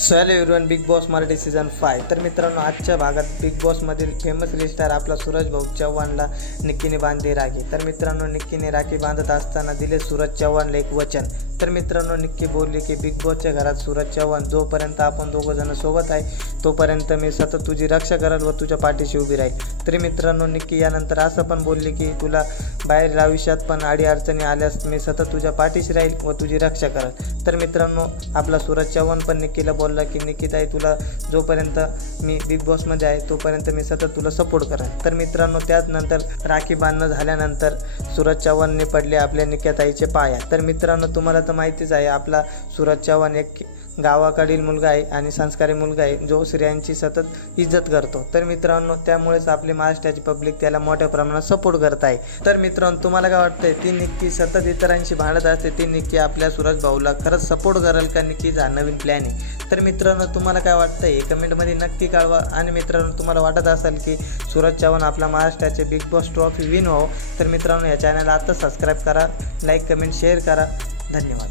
So hello everyone, big boss Marathi season 5। तर मित्रांनो, आजच्या भागात बिग बॉसमधील फेमस स्टार आपला सूरज भाऊ चव्हाणला निक्कीने बांधली राखी। तर मित्रांनो, निक्कीने राखी बांधत असताना दिले सूरज चव्हाणला एक वचन। तर मित्रांनो, निक्की बोलली की बिग बॉसच्या घरात सूरज चव्हाण जोपर्यंत आपण दोघं जण सोबत आहे तोपर्यंत मी सतत तुझी रक्षा करेल व तुझ्या पाठीशी उभी राहील। तरी मित्रांनो, निक्की यानंतर असं पण बोलली की तुला बाहेर आयुष्यात पण अडचणी आल्यास मी सतत तुझ्या पाठीशी राहील व तुझी रक्षा करेल। तर मित्रांनो, आपला सूरज चव्हाण पण निक्कीला बोलला की निक्कीताई, तुला जोपर्यंत मी बिग बॉसमध्ये आहे तोपर्यंत मी सतत तुला सपोर्ट करेन। तर मित्रांनो, त्यानंतर राखी बांधणं झाल्यानंतर सूरज चव्हाणने पडले आपल्या निक्कीताईचे पाया। तर मित्रांनो, तुम्हाला तर माहितीच आहे, आपला सूरज चव्हाण एक गावाकडील मुलगा आहे आणि संस्कारी मुलगा आहे जो स्त्रियांची सतत इज्जत करतो। तर मित्रांनो, त्यामुळेच आपली महाराष्ट्राची पब्लिक त्याला मोठ्या प्रमाणात सपोर्ट करत आहे। तर मित्रांनो, तुम्हाला काय वाटतंय, ती निक्की सतत इतरांशी भांडत असते, ती निक्की आपल्या सूरज भाऊला खरंच सपोर्ट करेल का निक्कीचा नवीन प्लॅन आहे? तर मित्रांनो, तुम्हाला काय वाटतंय हे कमेंटमध्ये नक्की कळवा। आणि मित्रांनो, तुम्हाला वाटत असेल की सूरज चव्हाण आपला महाराष्ट्राचे बिग बॉस ट्रॉफी विन व्हावं, तर मित्रांनो या चॅनलला आता सबस्क्राईब करा, लाईक कमेंट शेअर करा। धन्यवाद।